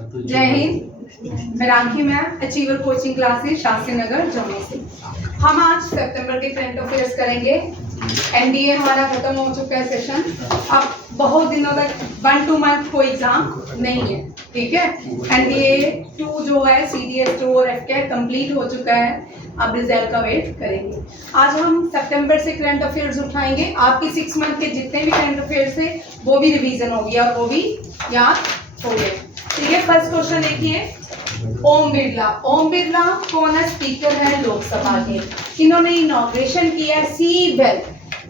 जय हिंद। मैं Rakhi ma'am, achiever coaching classes Shastri Nagar Jamui से। हम आज सितंबर के करंट अफेयर्स करेंगे। एनडीए हमारा खत्म हो चुका है सेशन। अब बहुत दिनों तक 1-2 मंथ कोई एग्जाम नहीं है, ठीक है। एनडीए 2 जो है CDS 2 और FCAT कंप्लीट हो चुका है। अब रिजल्ट का वेट करेंगे। आज हम सितंबर से करंट अफेयर्स उठाएंगे। आपके 6 मंथ के जितने भी करंट अफेयर्स थे वो भी रिवीजन हो गया और वो भी याद हो गए, ठीक है। फर्स्ट क्वेश्चन देखिए, ओम बिरला। ओम बिरला कौन है? स्पीकर है लोकसभा के। इन्होंने इनॉग्रेशन किया C12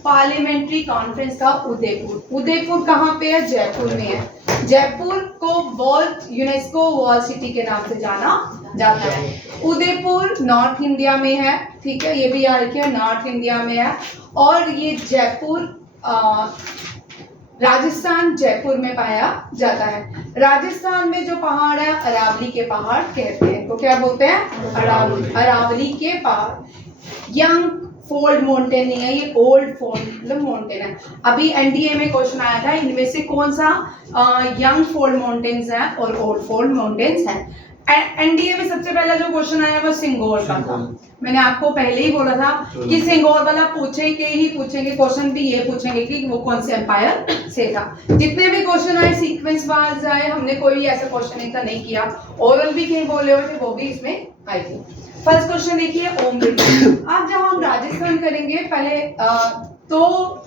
पार्लियामेंट्री कॉन्फ्रेंस का उदयपुर। उदयपुर कहाँ पे है? जयपुर में है। जयपुर को वर्ल्ड यूनेस्को वर्ल्ड सिटी के नाम से जाना जाता है। उदयपुर नॉर्थ इंडिया में है, ठीक है, ये भी याद रखिए, नॉर्थ इंडिया में है। और ये जयपुर राजस्थान जयपुर में पाया जाता है। राजस्थान में जो पहाड़ है अरावली के पहाड़ कहते हैं, तो क्या बोलते हैं? अरावली के पहाड़। यंग फोल्ड माउंटेन नहीं है, ये ओल्ड फोल्ड माउंटेन है। अभी एनडीए में क्वेश्चन आया था, इनमें से कौन सा यंग फोल्ड माउंटेन्स है और ओल्ड फोल्ड माउंटेन्स है। एनडीए में सबसे पहला जो क्वेश्चन आया वो सिंगोर का था। मैंने आपको पहले ही बोला था कि सिंगोर वाला पूछेंगे ही पूछेंगे, क्वेश्चन भी ये पूछेंगे कि वो कौन से एम्पायर से था। जितने भी क्वेश्चन आए सीक्वेंस वाइज आए, हमने कोई ऐसा क्वेश्चन इतना नहीं किया। ओरल भी कहीं बोले हुए थे, वो भी इसमें आए थे। फर्स्ट क्वेश्चन देखिए, ओम बिरला। अब जब हम राजस्थान करेंगे पहले तो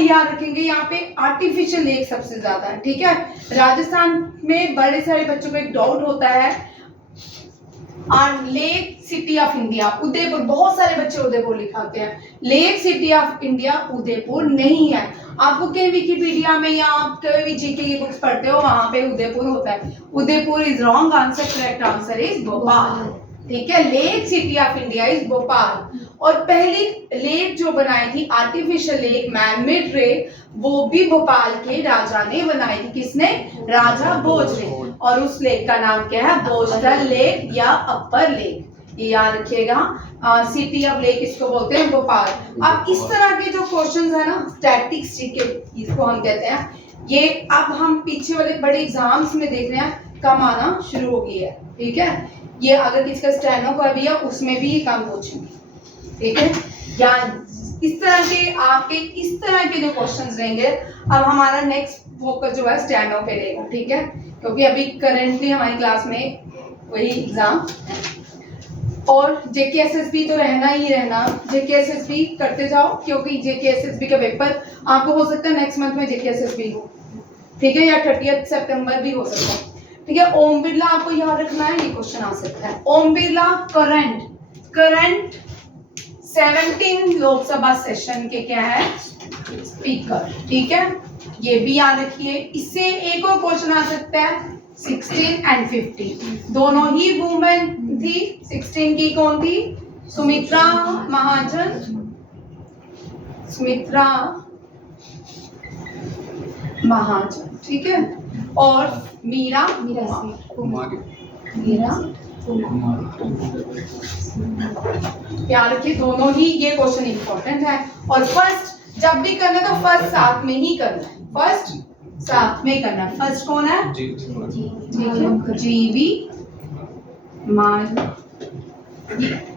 याद रखेंगे यहाँ पे आर्टिफिशियल लेक सबसे ज्यादा है, ठीक है। राजस्थान में बड़े सारे बच्चों को एक डाउट होता है, lake city of India Udaipur, बहुत सारे बच्चे उदयपुर लिखाते हैं। Lake city of India Udaipur नहीं है। आपको कहीं विकिपीडिया में या आप कहीं भी जीके की बुक्स पढ़ते हो वहां पे उदयपुर होता है। Udaipur is wrong answer, correct answer is Bhopal, ठीक है। Lake city of India is Bhopal. और पहली लेक जो बनाई थी आर्टिफिशियल लेक मैन-मेड लेक, वो भी भोपाल के राजा ने बनाई थी। किसने? राजा भोज ने। और उस लेक का नाम क्या है? भोजदल लेक या अपर लेक, ये याद रखिएगा। सिटी ऑफ लेक इसको बोलते हैं भोपाल। अब इस तरह के जो क्वेश्चंस है ना, स्टैटिक्स के इसको हम कहते हैं, ये अब हम पीछे वाले बड़े एग्जाम्स में देख रहे हैं कम आना शुरू हो गई है, ठीक है। ये अगर किसका स्टेनो का भी है उसमें भी ये कम पूछेंगे, ठीक है। या इस तरह के आपके इस तरह के जो क्वेश्चंस रहेंगे। अब हमारा नेक्स्ट फोकस जो है स्टेनो पे रहेगा, ठीक है, क्योंकि अभी करेंटली हमारी क्लास में वही एग्जाम है। और JKSSB तो रहना ही रहना, JKSSB करते जाओ, क्योंकि JKSSB का पेपर आपको हो सकता है नेक्स्ट मंथ में JKSSB हो, ठीक है, या 30 सितंबर भी हो सकता है, ठीक है। ओम बिरला आपको याद रखना है, ये क्वेश्चन आ सकता है। ओम बिरला करंट 17 लोकसभा सेशन के क्या है? स्पीकर, ठीक है, ये भी याद रखिए। इससे एक और क्वेश्चन आ सकता है 16 और 15, दोनों ही वुमेन थी। 16 की कौन थी? सुमित्रा महाजन, ठीक है। और मीरा याद रखिए, दोनों ही ये क्वेश्चन इंपॉर्टेंट है। और फर्स्ट जब भी करना तो फर्स्ट साथ में ही करना है, फर्स्ट साथ में करना है। फर्स्ट कौन है? जीवी मान।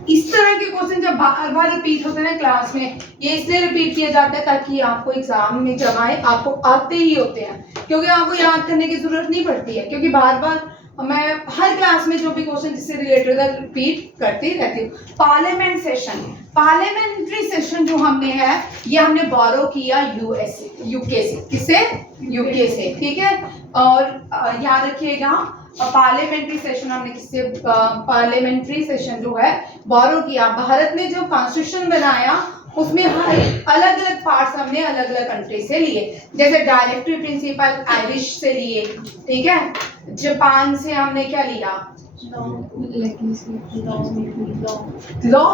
इस तरह के क्वेश्चन जब बार बार रिपीट होते हैं ना क्लास में, ये इसलिए रिपीट किया जाता है ताकि आपको एग्जाम में जब आए आपको आते ही होते हैं, क्योंकि आपको याद करने की जरूरत नहीं पड़ती है, क्योंकि बार बार मैं हर क्लास में जो भी क्वेश्चन जिससे रिलेटेड है रिपीट करती रहती हूँ। पार्लियामेंट्री सेशन जो हमने है ये हमने बोरो किया यूके से। किससे? यूके से, ठीक है। और याद रखिएगा, पार्लियामेंट्री सेशन हमने किससे? पार्लियामेंट्री सेशन जो है बोरो किया। भारत ने जो कॉन्स्टिट्यूशन बनाया उसमें हर अलग अलग पार्ट्स हमने अलग अलग कंट्री से लिए। जैसे डायरेक्टरी प्रिंसिपल आयरिश से लिए, ठीक है। जापान से हमने क्या लिया? लॉ।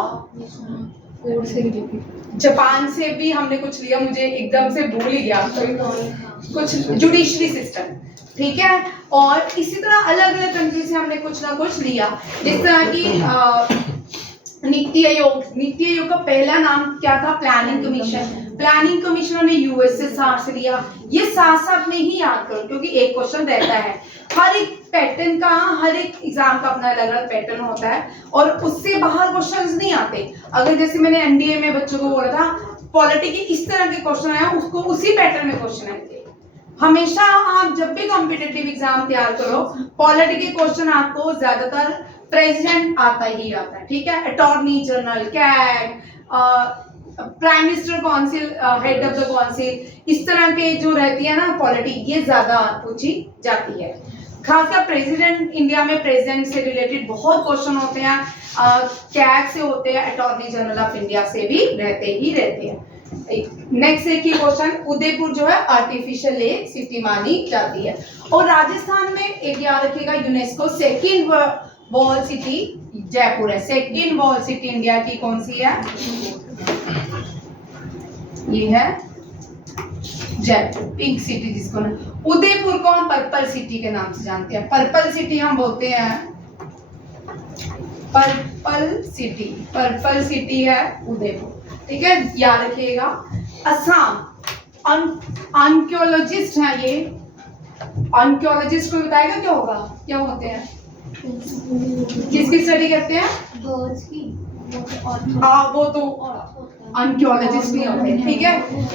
जापान से भी हमने कुछ लिया, मुझे एकदम से भूल ही गया, कुछ जुडिशरी सिस्टम, ठीक है। और इसी तरह अलग अलग कंट्री से हमने कुछ ना कुछ लिया। जिस तरह की नीति आयोग का पहला नाम क्या था? प्लानिंग कमीशन हमने यूएसएसआर से लिया। ये साथ साथ में ही याद करो, क्योंकि एक क्वेश्चन रहता है हर एक पैटर्न का, हर एक एग्जाम का अपना अलग अलग पैटर्न होता है और उससे बाहर क्वेश्चंस नहीं आते। अगर जैसे मैंने एनडीए में बच्चों को बोला था पॉलिटी के इस तरह के क्वेश्चन आया, उसको उसी पैटर्न में क्वेश्चन आएंगे। हमेशा आप जब भी कॉम्पिटिटिव एग्जाम तैयार करो, पॉलिटी के क्वेश्चन आपको ज्यादातर प्रेसिडेंट आता ही आता है, ठीक है, attorney general, CAG, prime minister council, head of the council, इस तरह के जो रहती है ना पॉलिटी, ये ज्यादा पूछी जाती है। खासकर प्रेसिडेंट, इंडिया में प्रेसिडेंट से रिलेटेड बहुत क्वेश्चन होते हैं, कैग से होते हैं, अटॉर्नी जनरल ऑफ इंडिया से भी रहते ही रहते हैं। नेक्स्ट एक ही क्वेश्चन, उदयपुर जो है आर्टिफिशियल लेक सिटी मानी जाती है। और राजस्थान में एक याद रखिएगा, UNESCO second world city Jaipur है। सेकंड वर्ल्ड सिटी इंडिया की कौन सी है? ये है जयपुर, पिंक सिटी जिसको ना। उदयपुर को हम पर्पल सिटी के नाम से जानते हैं। पर्पल सिटी हम बोलते हैं, पर्पल सिटी है उदयपुर, ठीक है, याद रखिएगा। असम, आर्कियोलॉजिस्ट हैं ये, आर्कियोलॉजिस्ट को बताएगा क्या होगा, क्या होते हैं, किसकी स्टडी करते हैं? बर्ड्स की। हाँ, वो तो आर्कियोलॉजिस्ट नहीं होते, ठीक है।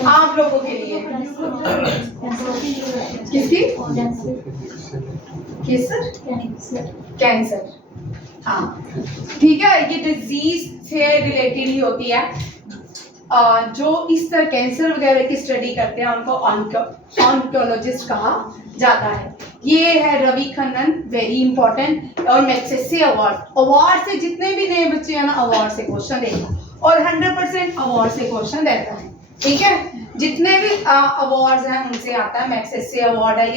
आप लोगों के लिए किसकी? कैंसर, हाँ, ठीक है। ये डिजीज से रिलेटेड ही होती है। जो इस तरह कैंसर वगैरह की स्टडी करते हैं उनको ऑन्कोलॉजिस्ट कहा जाता है। ये है रवि खन्ना, वेरी इंपॉर्टेंट। और मैग्सेसे अवार्ड से जितने भी नए बच्चे हैं ना, अवार्ड से क्वेश्चन देगा और 100% अवार्ड से क्वेश्चन देता है, ठीक है। जितने भी अवार्ड्स हैं उनसे आता है। मैग्सेसे अवार्ड है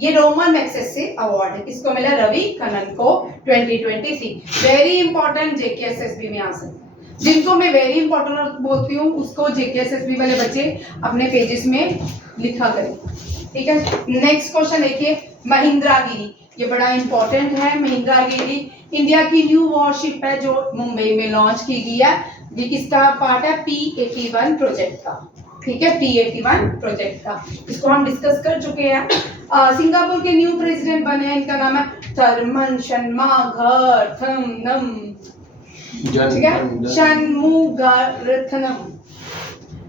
ये रोमन मैग्सेसे अवार्ड है। किसको मिला? रवि खन्ना को 2023। वेरी इंपॉर्टेंट, जेकेएसएसबी में आ सकते हैं। जिनको मैं वेरी इंपॉर्टेंट बोलती हूँ उसको जेकेएसएसबी वाले बच्चे अपने पेजेस में लिखा करें, ठीक है। नेक्स्ट क्वेश्चन देखिए, महिंद्रागिरी, ये बड़ा इंपॉर्टेंट है। महिंद्रागिरी इंडिया की न्यू वॉरशिप है जो मुंबई में लॉन्च की गई है। ये किसका पार्ट है? P81 प्रोजेक्ट का, ठीक है, P81 प्रोजेक्ट का। इसको हम डिस्कस कर चुके हैं। सिंगापुर के न्यू प्रेसिडेंट बने हैं, इनका नाम है थर्मन शनमुगारथनम, ठीक है, शनमुगारथनम,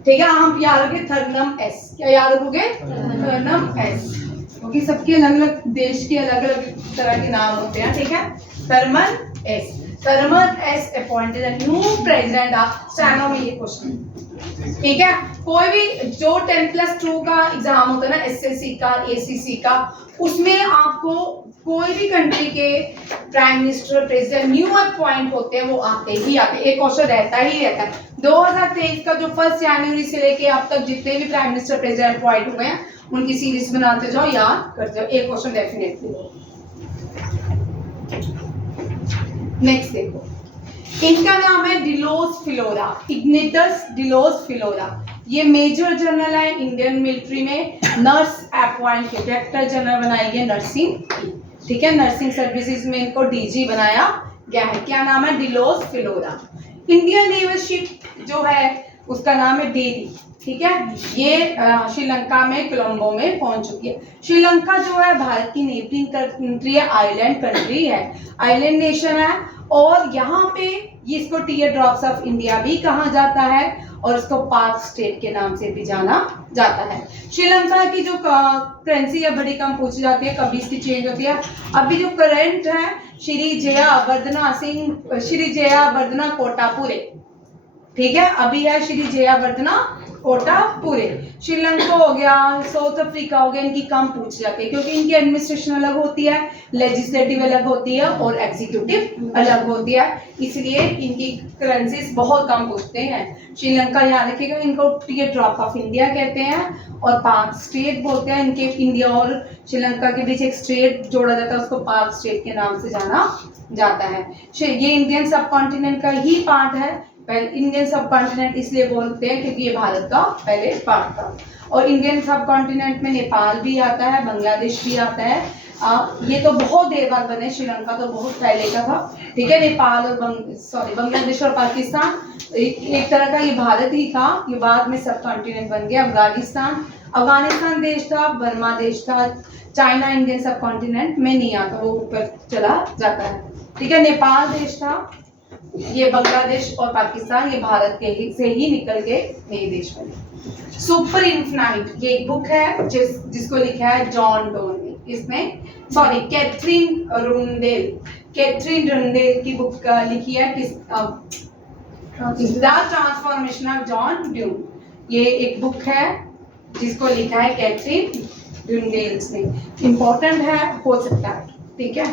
ठीक है। आप याद रखिए थर्नम एस, क्या याद रखोगे? थर्नम एस, क्योंकि सबके अलग अलग देश के अलग अलग तरह के नाम होते हैं, ठीक है। Tharman S appointed new president of steno में ये क्वेश्चन, ठीक है। कोई भी जो 10+2 का एग्जाम होता है ना, एसएससी का, एसीसी का, उसमें आपको कोई भी कंट्री के prime minister, president new appoint होते हैं, वो आते ही आते, एक क्वेश्चन रहता ही रहता है। 2023 का जो 1 जनवरी से लेके अब तक जितने भी प्राइम मिनिस्टर, प्रेसिडेंट अपॉइंट हुए हैं उनकी सीरीज बनाते जाओ, याद करते जाओ, एक क्वेश्चन डेफिनेटली। नेक्स्ट देखो, इनका नाम है डिलोस फिलोरा, इग्नेटस डिलोस फिलोरा। ये मेजर जनरल है इंडियन मिलिट्री में, नर्स अपॉइंट के डायरेक्टर जनरल बनाई गई नर्सिंग की, ठीक है। नर्सिंग सर्विसेज में इनको डीजी बनाया गया है। क्या नाम है? डिलोस फिलोरा। इंडियन नेवल शिप जो है उसका नाम है डेरी, ठीक है। ये श्रीलंका में कोलंबो में पहुंच चुकी है। श्रीलंका जो है भारत की नेबरिंग कंट्री है, आइलैंड कंट्री है, आइलैंड नेशन है। और यहाँ पे ये इसको टीयर ड्रॉप्स ऑफ इंडिया भी कहा जाता है और इसको पार्क स्टेट के नाम से भी जाना जाता है। श्रीलंका की जो करेंसी है बड़ी कम पूछी जाती है, कभी इसकी चेंज होती है। अभी जो करंट है श्री जयावर्धना कोटापुरे, ठीक है, अभी है श्री जयावर्धना कोटापुरे। श्रीलंका हो गया, साउथ अफ्रीका हो गया, इनकी कम पूछी जाती है क्योंकि इनकी एडमिनिस्ट्रेशन अलग होती है, लेजिस्लेटिव अलग होती है और एग्जीक्यूटिव अलग होती है, इसलिए इनकी करेंसीज बहुत कम पूछते हैं। श्रीलंका याद रखिएगा, इनको टीयर ड्रॉप ऑफ इंडिया कहते हैं और पार्क स्टेट बोलते हैं। इनके इंडिया और श्रीलंका के बीच एक स्टेट जोड़ा जाता है, उसको पार्क स्टेट के नाम से जाना जाता है। ये इंडियन सब कॉन्टिनेंट का ही पार्ट है। इंडियन सब कॉन्टिनेंट इसलिए बोलते हैं क्योंकि ये भारत का पहले पार्ट था। और इंडियन सब कॉन्टिनेंट में नेपाल भी आता है, बांग्लादेश भी आता है। ये तो बहुत देर बाद बने, श्रीलंका तो बहुत पहले का था, ठीक है। नेपाल और बांग्लादेश और पाकिस्तान एक तरह का ये भारत ही था, ये बाद में सब कॉन्टिनेंट बन गया। अफगानिस्तान अफगानिस्तान देश था, बर्मा देश था, चाइना इंडियन सब कॉन्टिनेंट में नहीं आता, वो ऊपर चला जाता है। ठीक है, नेपाल देश था, ये बांग्लादेश और पाकिस्तान ये भारत के से ही निकल के नए देश बने। सुपर इन्फिनाइट ये एक बुक है जिसको लिखा है जॉन डोन ने, इसमें सॉरी कैथरीन रुंडेल की बुक लिखी है the transformation of John dune. ये एक बुक है जिसको लिखा है कैथरीन रुंडेल ने, इंपॉर्टेंट है, हो सकता है। ठीक है,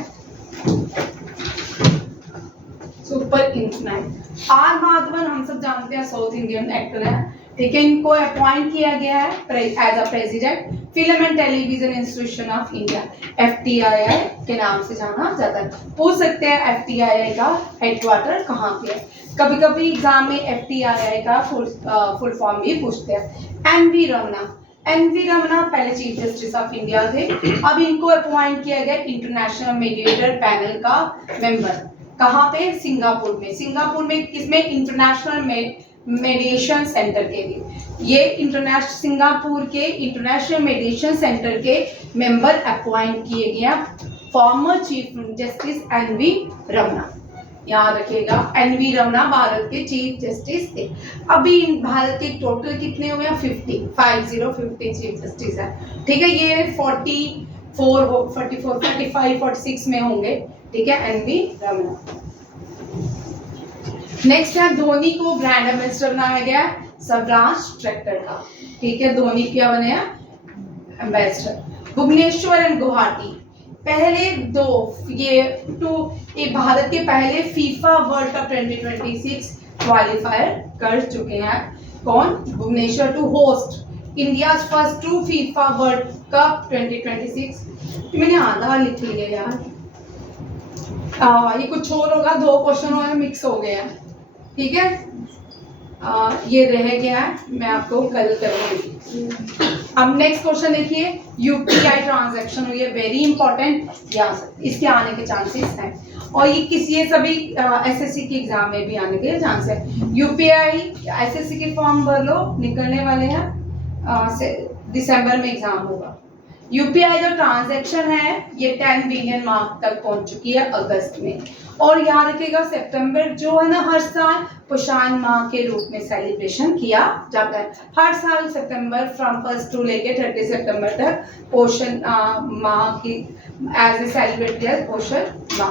सुपर इन्फिनाइट। आर माधवन हम सब जानते हैं, साउथ इंडियन एक्टर है। ठीक है, इनको अपॉइंट किया गया है as a president film and television institution of India, FTII के नाम से जाना जाता है। पूछ सकते हैं FTII का हेडक्वार्टर कहाँ पे है, कभी कभी एग्जाम में FTII का फुल फॉर्म भी पूछते हैं। एनवी रमना पहले चीफ जस्टिस ऑफ इंडिया थे, अब इनको अपॉइंट किया गया इंटरनेशनल मीडिएटर पैनल का मेंबर। कहाँ पे? सिंगापुर में। सिंगापुर में किसमें? इंटरनेशनल मेडिएशन सेंटर के लिए। ये इंटरनेशनल सिंगापुर के इंटरनेशनल मेडिएशन सेंटर के मेंबर अपॉइंट किए गए former chief justice N V Ramana. याद रखिएगा, एनवी रमना भारत के चीफ जस्टिस थे। अभी भारत के टोटल कितने हुए हैं? 50 चीफ जस्टिस है। ठीक है, ये 45 46 में होंगे। ठीक है, एनवी रमना। नेक्स्ट है धोनी को ब्रांड एम्बेसडर बनाया गया स्वराज ट्रैक्टर का। ठीक है, धोनी क्या बने एम्बेसडर। भुवनेश्वर एंड गुवाहाटी पहले ये भारत के पहले फीफा वर्ल्ड कप 2026 क्वालिफायर कर चुके हैं। कौन? Bhubaneswar to host India first to FIFA World Cup 2026। मैंने आधा लिख लिया यार, ये कुछ और होगा, 2 क्वेश्चन हो गए, मिक्स हो गया है। ठीक है, ये रह गया है, मैं आपको कल करूंगी। अब नेक्स्ट क्वेश्चन देखिए, UPI ट्रांजैक्शन हुई है, वेरी इंपॉर्टेंट, इसके आने के चांसेस हैं और ये सभी SSC के एग्जाम में भी आने के चांस है। UPI SSC के फॉर्म भर लो, निकलने वाले हैं, दिसंबर में एग्जाम होगा। UPI जो ट्रांजैक्शन है ये 10 बिलियन मार्क तक पहुंच चुकी है अगस्त में। और याद रखिएगा सितंबर जो है ना, हर साल पोषण माह के रूप में सेलिब्रेशन किया जाता है। हर साल सितंबर फ्रॉम 1 टू लेके 30 सितंबर तक पोषण माह की एज ए सेलिब्रेट किया पोषण माह।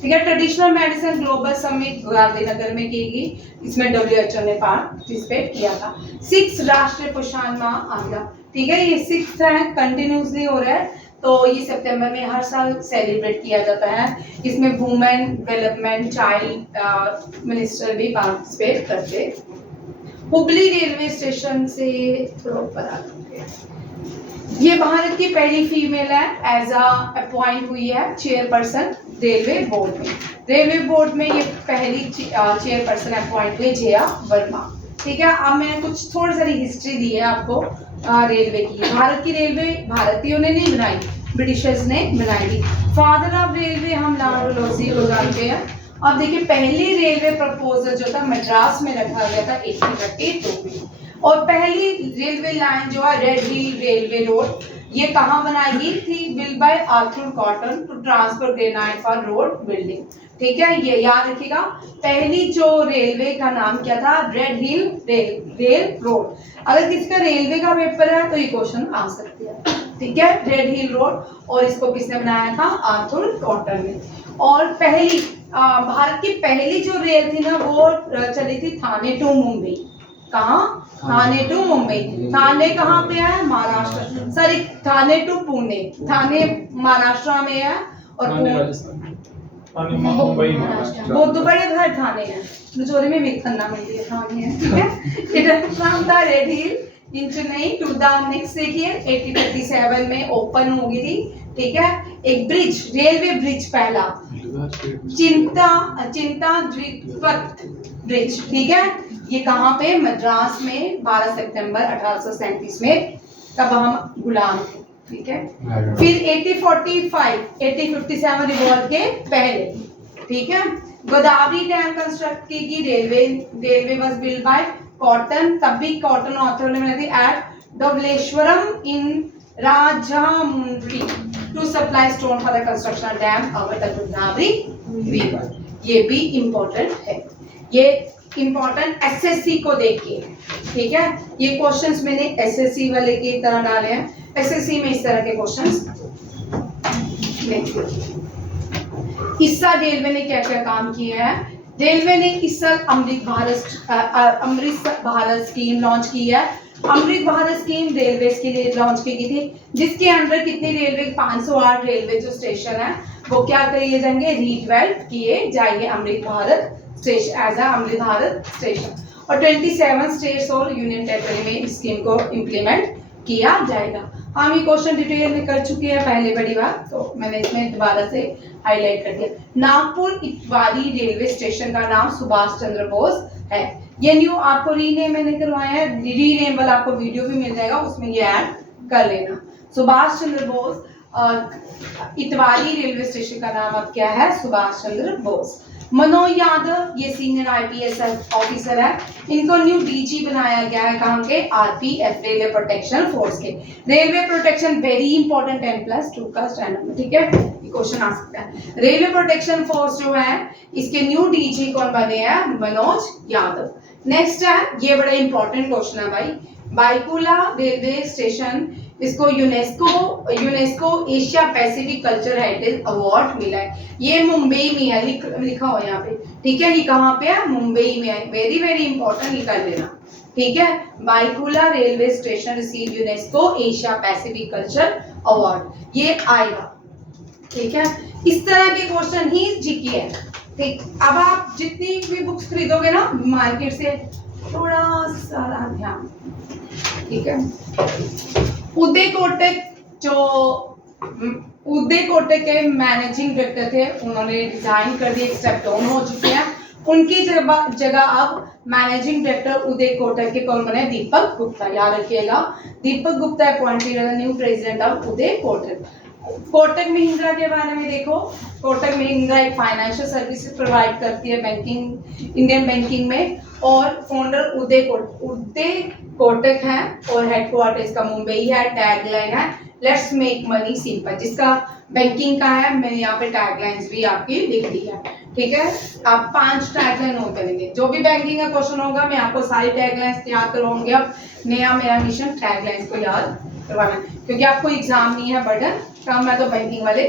ठीक है, traditional medicine global summit Gandhinagar में की गई, इसमें WHO ने पार्टिसिपेट किया था। 6 राष्ट्रीय पोषण माह आ गया। ठीक है, ये 6th है, कंटिन्यूसली हो रहा है, तो ये सितंबर में हर साल सेलिब्रेट किया जाता है। इसमें वुमेन डेवलपमेंट चाइल्ड मिनिस्टर भी पार्टिसिपेट करते। हुबली रेलवे स्टेशन से थोड़ा ऊपर आ जाते हैं। ये भारत की पहली फीमेल है एज अपॉइंट हुई है चेयरपर्सन रेलवे बोर्ड में। रेलवे बोर्ड में ये पहली चेयरपर्सन अपॉइंट हुई जया वर्मा। ठीक है, अब मैंने कुछ थोड़ी सारी हिस्ट्री दी है आपको रेलवे की। भारत की रेलवे भारतीयों ने नहीं बनाई, ब्रिटिशर्स ने बनाई थी। फादर ऑफ रेलवे हम लॉर्ड डलहौजी को जानते हैं। अब देखिए, पहली रेलवे प्रपोजल जो था मद्रास में रखा गया था 1832 में, और पहली रेलवे लाइन जो है रेड हिल रेलवे रोड, ये कहाँ बनाई गई थी? Build by Arthur Cotton to transfer granite for road building. ठीक है, ये याद रखिएगा, पहली जो रेलवे का नाम क्या था? रेड हिल रेल रोड। अगर किसी का रेलवे का पेपर है तो ये क्वेश्चन आ सकती है। ठीक है, रेड हिल रोड, और इसको किसने बनाया था? आर्थर कॉटन ने। और पहली भारत की पहली जो रेल थी ना, वो चली थी थाने टू मुंबई। कहाँ? थाने टू मुंबई। थाने कहाँ पे है? Maharashtra, sorry Thane to Pune. थाने महाराष्ट्र में है और वो तो बड़े घर थाने हैं, रजौरी में भी खन्ना मंडी है, थाने है। ठीक है, इधर from the Red Hill in Chennai to the next देखिए 1837 में ओपन होगी थी। ठीक है, एक ब्रिज, रेलवे ब्रिज पहला चिंता द्वीपवत ब्रिज। ठीक है, ये कहाँ पे? मद्रास में 12 सितंबर 1837 में, तब हम गुलाम थे। ठीक है, फिर 1857 रिवॉल्ट के पहले। ठीक है, गोदावरी डैम कंस्ट्रक्ट की railway was build by cotton, तब भी कॉटन ऑथर ने बनाई थी eight Dhabuleshwaram in Rajahmundry to supply stone for the construction dam over the Godavari river. ये भी इम्पोर्टेंट है, ये इम्पोर्टेंट एसएससी को देख के, ठीक है। ये क्वेश्चंस मैंने एसएससी वाले की तरह डाले हैं, एसएससी में इस तरह के क्वेश्चंस। ईसा रेलवे ने क्या क्या काम किए हैं? रेलवे ने इस साल अमृत भारत स्कीम लॉन्च की है। अमृत भारत स्कीम रेलवे के लिए लॉन्च की गई थी, जिसके अंदर कितने रेलवे 508 रेलवे जो स्टेशन है वो क्या किए जाएंगे, रीडेवलप किए जाएंगे Amrit Bharat station as Amrit Bharat station. और 27 स्टेट्स और यूनियन टेरिटरी में इस स्कीम को इम्प्लीमेंट किया जाएगा। हम ये क्वेश्चन डिटेल में कर चुके हैं पहले बड़ी बार, तो मैंने इसमें दोबारा से हाईलाइट कर दिया। नागपुर इतवारी रेलवे स्टेशन का नाम सुभाष चंद्र बोस है। ये न्यू आपको रीनेम मैंने करवाया है, रीनेम वाला आपको वीडियो भी मिल जाएगा, उसमें ये ऐड कर लेना। सुभाष चंद्र बोस इतवारी रेलवे स्टेशन का नाम अब क्या है, सुभाष चंद्र बोस। मनोज यादव ये सीनियर आईपीएस ऑफिसर है, इनको न्यू डीजी बनाया गया है कहाँ के, आरपीएफ रेलवे प्रोटेक्शन फोर्स के। रेलवे प्रोटेक्शन वेरी इंपॉर्टेंट 10+2 का स्टैंडर्ड में, ठीक है, ये क्वेश्चन आ सकता है। रेलवे प्रोटेक्शन फोर्स जो है इसके न्यू डीजी कौन बने हैं, मनोज यादव। नेक्स्ट है, ये बड़ा इंपॉर्टेंट क्वेश्चन है भाई, बाईकुला रेलवे स्टेशन, इसको UNESCO Asia Pacific culture heritage award मिला है। ये मुंबई में है, लिखा हो यहाँ पे, ठीक है, ये कहाँ पे है, मुंबई में है। वेरी वेरी इंपॉर्टेंट, ये कर लेना, ठीक है। Byculla railway station receive UNESCO Asia Pacific culture award, ये आएगा, ठीक है। इस तरह के क्वेश्चन ही जीके है, ठीक। अब आप जितनी भी बुक्स खरीदोगे ना मार्केट से, थोड़ा सारा ध्यान, ठीक है। उदय कोटक के मैनेजिंग डायरेक्टर थे, उन्होंने रिजाइन कर दिए, स्टेप डाउन हो चुके हैं। उनकी जगह अब मैनेजिंग डायरेक्टर उदय कोटक के कौन बने, दीपक गुप्ता, याद रखिएगा, Deepak Gupta appointed as new president of Uday Kotak. Kotak Mahindra के बारे में देखो, कोटक महिंद्रा एक फाइनेंशियल सर्विसेज प्रोवाइड करती है बैंकिंग, इंडियन बैंकिंग में, और फाउंडर उदय कोटक है और हेडक्वार्टर इसका मुंबई है। टैगलाइन है लेट्स मेक मनी सिंपल, जिसका बैंकिंग का है, मैंने यहाँ पे टैगलाइंस भी आपकी लिख दी है, ठीक है। आप 5 टैगलाइन नोट करेंगे, जो भी बैंकिंग का क्वेश्चन होगा मैं आपको सारी टैगलाइंस याद करवाऊंगी। अब नया मेरा मिशन टैगलाइंस को याद करवाना, क्योंकि आपको एग्जाम नहीं है बर्डन कम है, तो बैंकिंग वाले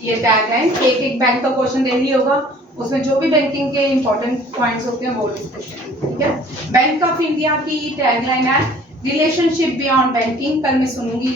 ये टैगलाइन एक बैंक का क्वेश्चन डेली होगा, उसमें जो भी बैंकिंग के इंपॉर्टेंट पॉइंट्स होते हैं वो डिस्कशन, ठीक है। बैंक ऑफ इंडिया की टैगलाइन है रिलेशनशिप बियॉन्ड बैंकिंग। कल मैं सुनूंगी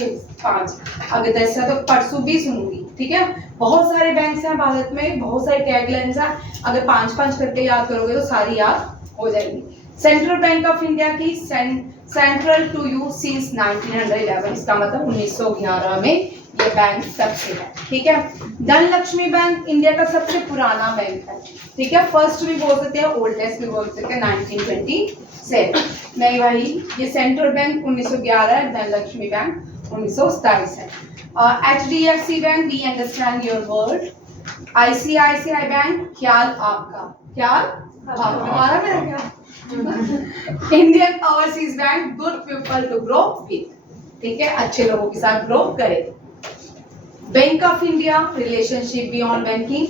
5 अगर 10 है तो परसों भी सुनूंगी, ठीक है। बहुत सारे बैंक्स हैं भारत में, बहुत सारी टैगलाइंस हैं, अगर 5-5 करके याद करोगे तो सारी याद हो जाएगी। सेंट्रल बैंक ऑफ इंडिया की सेंट्रल टू यू सिंस 1911, इसका मतलब 1911 में ये बैंक सबसे है, ठीक है। धनलक्ष्मी बैंक इंडिया का सबसे पुराना बैंक है, ठीक है। फर्स्ट भी बोल सकते हैं, ओल्डेस्ट भी बोल सकते हैं, 1927। नहीं भाई, ये सेंट्रल बैंक 1911 है, धनलक्ष्मी बैंक 1927 है। HDFC Bank we understand your world. ICICI Bank ख्याल आपका, ख्याल हमारा मेरा क्या। Indian Overseas Bank good people to grow with, ठीक है, अच्छे लोगों के साथ ग्रो करे। Bank of India relationship beyond banking,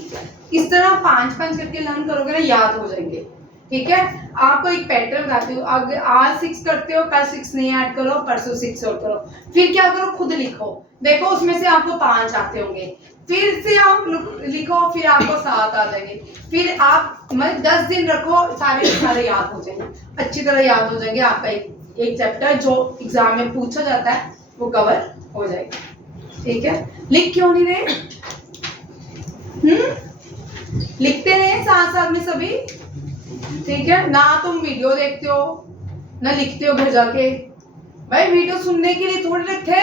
इस तरह 5-5 करके लर्न करोगे ना, याद हो जाएंगे, ठीक है। आपको एक पैटर्न बताती हूँ, अगर आज 6 करते हो, कल 6 नहीं ऐड करो, परसों 6 और करो, फिर क्या करो, खुद लिखो, देखो उसमें से आपको 5 आते होंगे, फिर से आप लिखो, फिर आपको 7 आ जाएंगे, फिर आप मतलब 10 दिन रखो, सारे याद हो जाएंगे, अच्छी तरह याद हो जाएंगे। आपका एक चैप्टर जो एग्जाम में पूछा जाता है वो कवर हो जाएगा, ठीक है। लिख क्यों नहीं रहे, लिखते रहे साथ साथ में सभी, ठीक है। ना तुम वीडियो देखते हो ना लिखते हो घर जाके, भाई वीडियो सुनने के लिए थोड़ी लिखे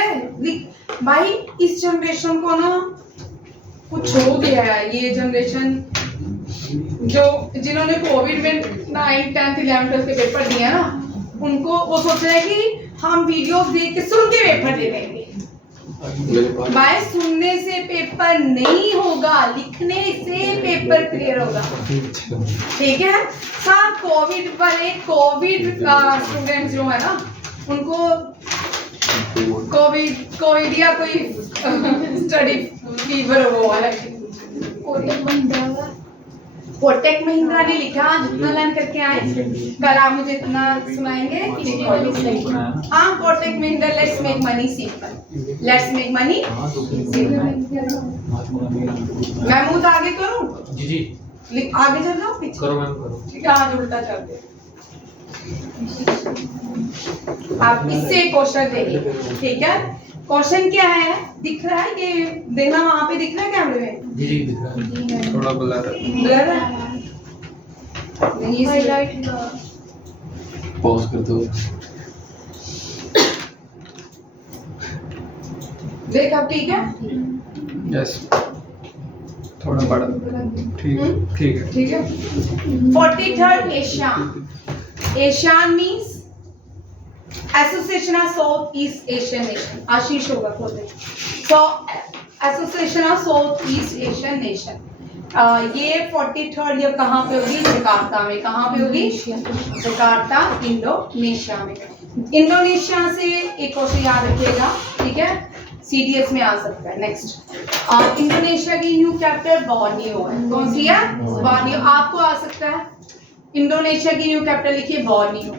भाई। इस जनरेशन को ना कुछ हो गया है, ये जनरेशन जो जिन्होंने कोविड में 9, 10, 11, 12 के पेपर दिए ना, उनको वो सोच रहे हैं कि हम वीडियो देख के सुन के पेपर दे देंगे। भाई सुनने से पेपर नहीं होगा, लिखने से पेपर क्लियर होगा, ठीक है। साथ कोविड वाले, कोविड स्टूडेंट जो है ना, उनको कोविड या कोई स्टडी फीवर वो है। कोटक महिंद्रा ने लिखा जितना लर्न करके आए कल आप मुझे इतना सुनाएंगे। हाँ Kotak Mahindra let's make money simple, let's make money simple. मैं मुंह आगे करूँ जी जी आगे चल रहा हूँ पीछे करो मैम करो। ठीक है आज उल्टा चल रहे आप इससे क्वेश्चन देखिए ठीक है। क्वेश्चन क्या है दिख रहा है ये देना वहां पे दिख रहा है कैमरे में जी जी दिख रहा है थोड़ा ब्लर है। ब्लर है नहीं हाईलाइट पॉज कर दो। देख अब ठीक है यस थोड़ा बड़ा ठीक है ठीक है ठीक है। 43rd ASEAN, ASEAN means association of South East Asian nation. आशीष होगा बोलते so association of South East Asian nation. ये 43rd ये कहाँ पे होगी जकार्ता में। कहाँ पे होगी जकार्ता इंडोनेशिया में। इंडोनेशिया से एक क्वेश्चन याद रखिएगा ठीक है CDS में आ सकता है। नेक्स्ट इंडोनेशिया की न्यू कैपिटल बोर्नियो है। कौन सी है बोर्नियो आपको आ सकता है। इंडोनेशिया की न्यू कैपिटल लिखिए बोर्नियो।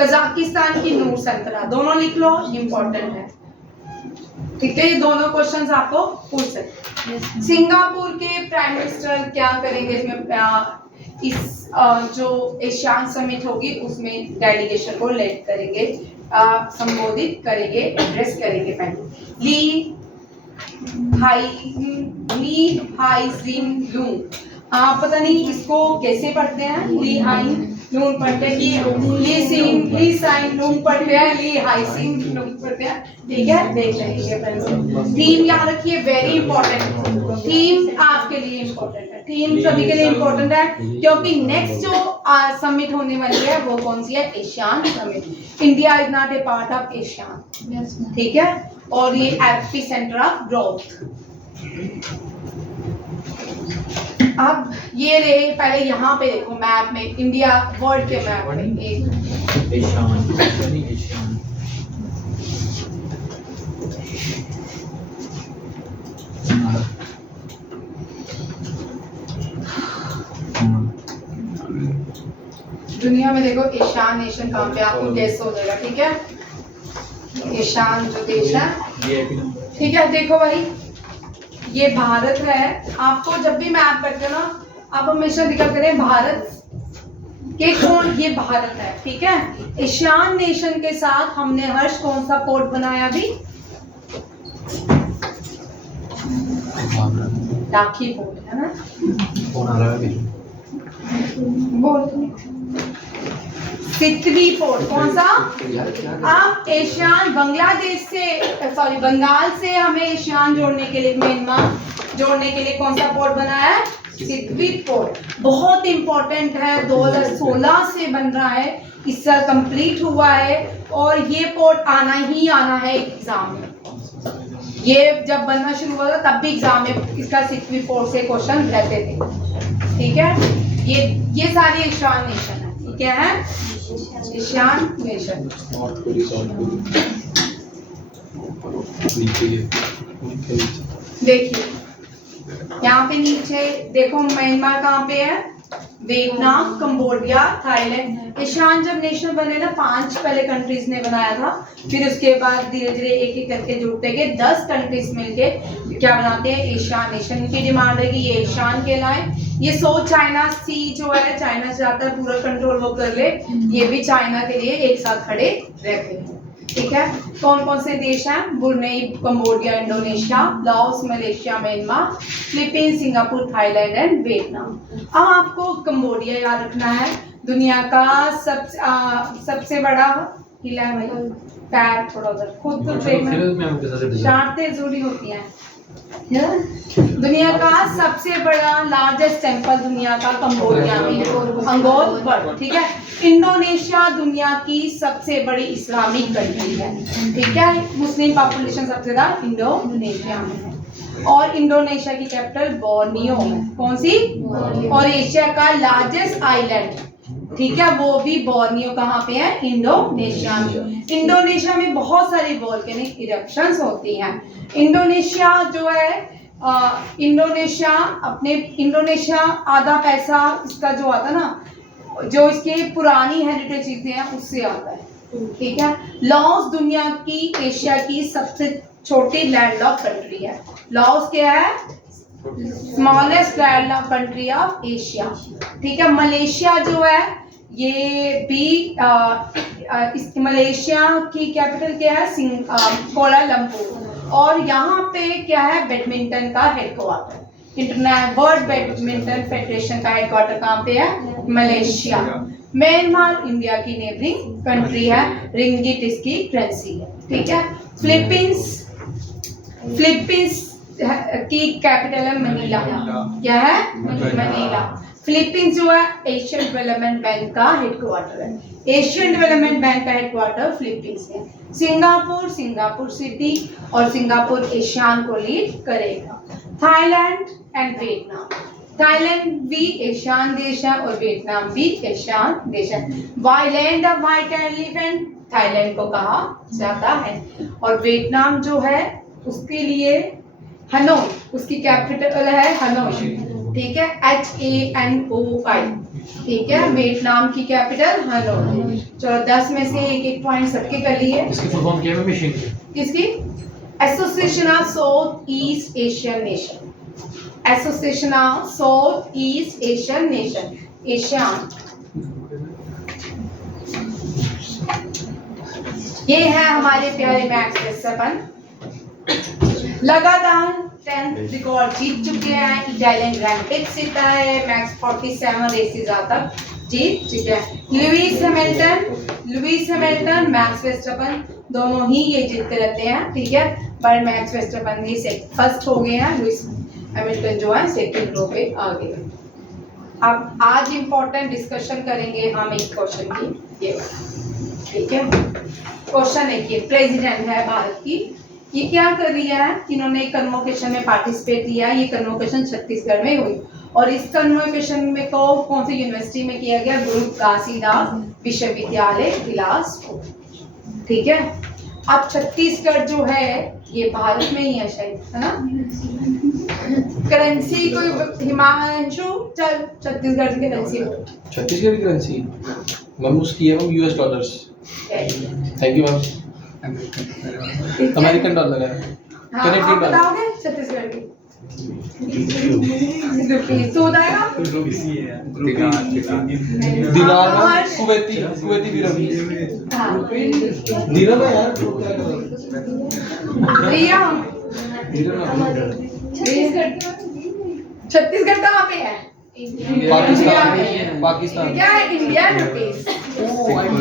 कजाकिस्तान की नूर सल्तनत दोनों लिख लो इम्पोर्टेंट है ठीक है। ये दोनों क्वेश्चंस आपको पूछ सकते हैं। सिंगापुर के प्राइम मिनिस्टर क्या करेंगे इसमें इस जो एशियान समिट होगी उसमें डेलीगेशन को लीड करेंगे संबोधित करेंगे एड्रेस करेंगे। पहले ली हाइजिन लूंग आप पता नहीं इसको कैसे पढ़ते हैं ली हाई लूंग पढ़ते हैं कि ली साइन लूंग पढ़ते हैं ली हाइसिन लूंग पढ़ते हैं ठीक है। देख लेंगे थीम याद रखिए वेरी इंपॉर्टेंट। थीम आपके लिए इंपॉर्टेंट है थीम सभी के लिए इंपॉर्टेंट है क्योंकि नेक्स्ट जो समिट होने वाली है वो कौन सी है ASEAN summit. India is not a part of ASEAN ठीक है और ये एपी सेंटर ऑफ ग्रोथ। अब ये रहे पहले यहाँ पे देखो मैप में इंडिया वर्ल्ड के मैप में एशियान दुनिया में देखो एशियान नेशन कहाँ पे आपको गैस हो जाएगा ठीक है। एशियान जो देश है ठीक है। देखो भाई ये भारत है। आपको जब भी मैप करते हो ना आप हमेशा दिखा करें भारत के कौन ये भारत है ठीक है। एशियान नेशन के साथ हमने हर्ष कौन सा पोर्ट बनाया अभी राखी पोर्ट है ना बोल सितवी पोर्ट कौन सा। अब एशियान बांग्लादेश से सॉरी बंगाल से हमें एशियान जोड़ने के लिए म्यांमार जोड़ने के लिए कौन सा पोर्ट बनाया है सितवी पोर्ट। बहुत इंपॉर्टेंट है 2016 से बन रहा है इस साल कंप्लीट हुआ है और ये पोर्ट आना ही आना है एग्जाम में। ये जब बनना शुरू हुआ था तब भी एग्जाम में इसका सितवी पोर्ट से क्वेश्चन रहते थे ठीक है। ये सारी एशियान नेशन है क्या है एशियान नेशन। देखिए यहाँ पे नीचे देखो म्यांमार कहाँ पे है वियतनाम कंबोडिया थाईलैंड। एशियान जब नेशन बने ना 5 पहले कंट्रीज ने बनाया था फिर उसके बाद धीरे धीरे एक एक करके जुड़ते गए 10 कंट्रीज मिलके क्या बनाते हैं एशियान नेशन। इनकी डिमांड है कि ये एशियान कहलाए। ये चाइना सी जो है चाइना चाहता है पूरा कंट्रोल वो कर ले ये भी चाइना के लिए एक साथ खड़े रहते हैं ठीक है। कौन कौन से देश हैं Brunei Cambodia Indonesia Laos Malaysia Myanmar Philippines Singapore Thailand and Vietnam. अब आपको कंबोडिया याद रखना है दुनिया का सबसे बड़ा किला है भाई पैर थोड़ा उधर खुद तो शांति जरूरी होती है। दुनिया का सबसे बड़ा लार्जेस्ट टेंपल दुनिया का कंबोडिया में है अंगोर वाट ठीक है। इंडोनेशिया दुनिया की सबसे बड़ी इस्लामिक कंट्री है ठीक है। मुस्लिम पॉपुलेशन सबसे ज्यादा इंडोनेशिया में है और इंडोनेशिया की कैपिटल बोर्नियो है। कौन सी और एशिया का लार्जेस्ट आइलैंड ठीक है, वो भी बोर्नियो कहाँ पे है, इंडोनेशिया में। इंडोनेशिया में बहुत सारी वोल्केनिक इरप्शंस होती हैं। इंडोनेशिया जो है इंडोनेशिया आधा पैसा इसका जो आता है ना, जो इसकी पुरानी हेरिटेज चीजें हैं उससे आता है, ठीक है। लाओस दुनिया की, एशिया की सबसे छोटी लैंडलॉक कंट्री है। लाओस क्या है, smallest landlocked country of Asia, ठीक है। मलेशिया जो है ये भी इस मलेशिया की कैपिटल क्या है, कोलालमपुर। और यहाँ पे क्या है, बैडमिंटन का headquarter, international world badminton federation का हेडक्वार्टर कहाँ पे है, मलेशिया। म्यांमार इंडिया की नेबरिंग कंट्री है, रिंगिट इसकी करेंसी है, ठीक है। फिलीपींस की कैपिटल है मनीला, क्या है, मनीला। फिलीपींस जो है एशियन डेवलपमेंट बैंक का हेडक्वार्टर है। एशियन डेवलपमेंट बैंक का हेडक्वार्टर फिलीपींस में। सिंगापुर सिटी और सिंगापुर एशियान को लीड करेगा। थाईलैंड एंड वियतनाम, थाईलैंड भी एशियान देश है और वियतनाम भी एशियान देश है। Land of white elephant Thailand को कहा जाता है। और वियतनाम जो है उसके लिए हनोई, उसकी कैपिटल है हनोई, ठीक है, HANOI, ठीक है। वियतनाम की कैपिटल हनोई। चलो 10 में से एक पॉइंट सबके कर लिए। इसकी फुल फॉर्म क्या है मिशन की? किसकी? Association of South East Asian nation, association of South East Asian nation, ASEAN. ये है हमारे प्यारे मैक्स वेस्टरपन, लगातार 10th रिकॉर्ड जीत चुके हैं। इटालियन ग्रैंड प्रिक्स जीता है, मैक्स 47 रेसेस तक जीत चुके हैं। लुइस हैमिल्टन, मैक्स वेस्टरपन दोनों ही ये जीतते रहते हैं, ठीक है। पर मैक्स वेस्टरपन ही फर्स्ट हो गए हैं, लुइस हैमिल्टन जो है सेकंड रो पे आ गए। अब आज इंपॉर्टेंट डिस्कशन करेंगे हम एक क्वेश्चन की, ये ठीक है। क्वेश्चन देखिए, प्रेसिडेंट है भारत की, ये क्या कर रही है, इन्होंने कन्वोकेशन में पार्टिसिपेट किया। ये कन्वोकेशन छत्तीसगढ़ में हुई और इस कन्वोकेशन में को कौन सी यूनिवर्सिटी में किया गया, गुरु घासीदास विश्वविद्यालय बिलासपुर, ठीक है। अब छत्तीसगढ़ जो है ये भारत में ही है शायद, है ना। करेंसी कोई हिमांशु, चल छत्तीसगढ़ की करेंसी, छत्तीसगढ़ की करेंसी मैम उसकी है ma'am US dollars. Thank you ma'am. American dollar है, हाँ, कनेडियन आप डॉलर। बताओगे छत्तीसगढ़ की रुपीस तो बताएगा। दिनार हाँ, में कुवैती दिरहम। हाँ। दिरहम है यार, क्या कर रहे हो? रिया, दिरहम छत्तीसगढ़ कहाँ पे है, पाकिस्तान क्या है, इंडियन रुपीस।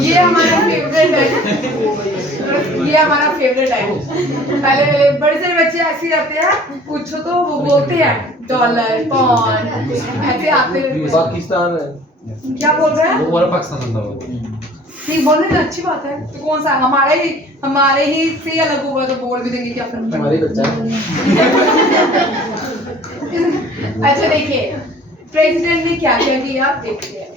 ये हमारा फेवरेट है, ये हमारा फेवरेट है। पहले बड़े सारे बच्चे ऐसे रहते हैं, पूछो तो वो बोलते हैं डॉलर पौंड ऐसे आते हैं। पाकिस्तान है, क्या बोल रहे हैं, वो वाला पाकिस्तान था। ठीक बोल रहे हैं, अच्छी बात है। तो कौन सा हमारे ही से अलग होगा तो बोल भी देंगे, क्या फर्क हमारी बच्चा अच्छा देखिए, प्रेसिडेंट ने क्या क्या किया आप देखिए,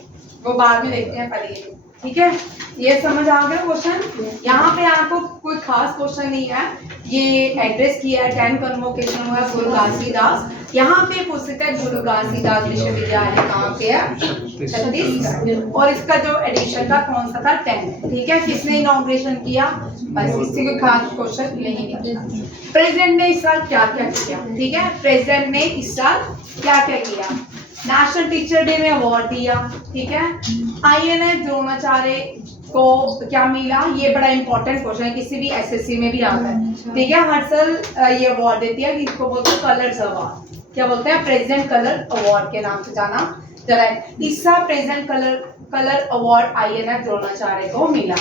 वो बाद में देखते हैं, पहले ये, ठीक है। ये समझ आ गया क्वेश्चन। यहाँ पे आपको कोई खास क्वेश्चन नहीं है, ये एड्रेस किया है 10 कन्वोकेशन हुआ गुरु घासीदास। यहाँ पे पूछ सकता है गुरु घासीदास विश्वविद्यालय कहाँ पे है, छत्तीसगढ़। और इसका जो एडिशन था कौन सा था, 10, ठीक है। किसने इनॉग्रेशन किया, बस इससे कोई खास क्वेश्चन नहीं है। प्रेसिडेंट ने इस साल क्या क्या किया, ठीक है। प्रेसिडेंट ने इस साल क्या क्या किया, नेशनल टीचर डे में अवार्ड दिया, ठीक है। INS द्रोणाचार्य को क्या मिला, ये बड़ा इंपॉर्टेंट क्वेश्चन है, किसी भी SSC में भी आता है, ठीक है। हर साल ये अवार्ड देती है, इसको बोलते हैं कलर्स अवार्ड, क्या बोलते हैं, प्रेसिडेंट कलर अवार्ड के नाम से जाना जाता है। इस साल president colour award INS Dronacharya को मिला,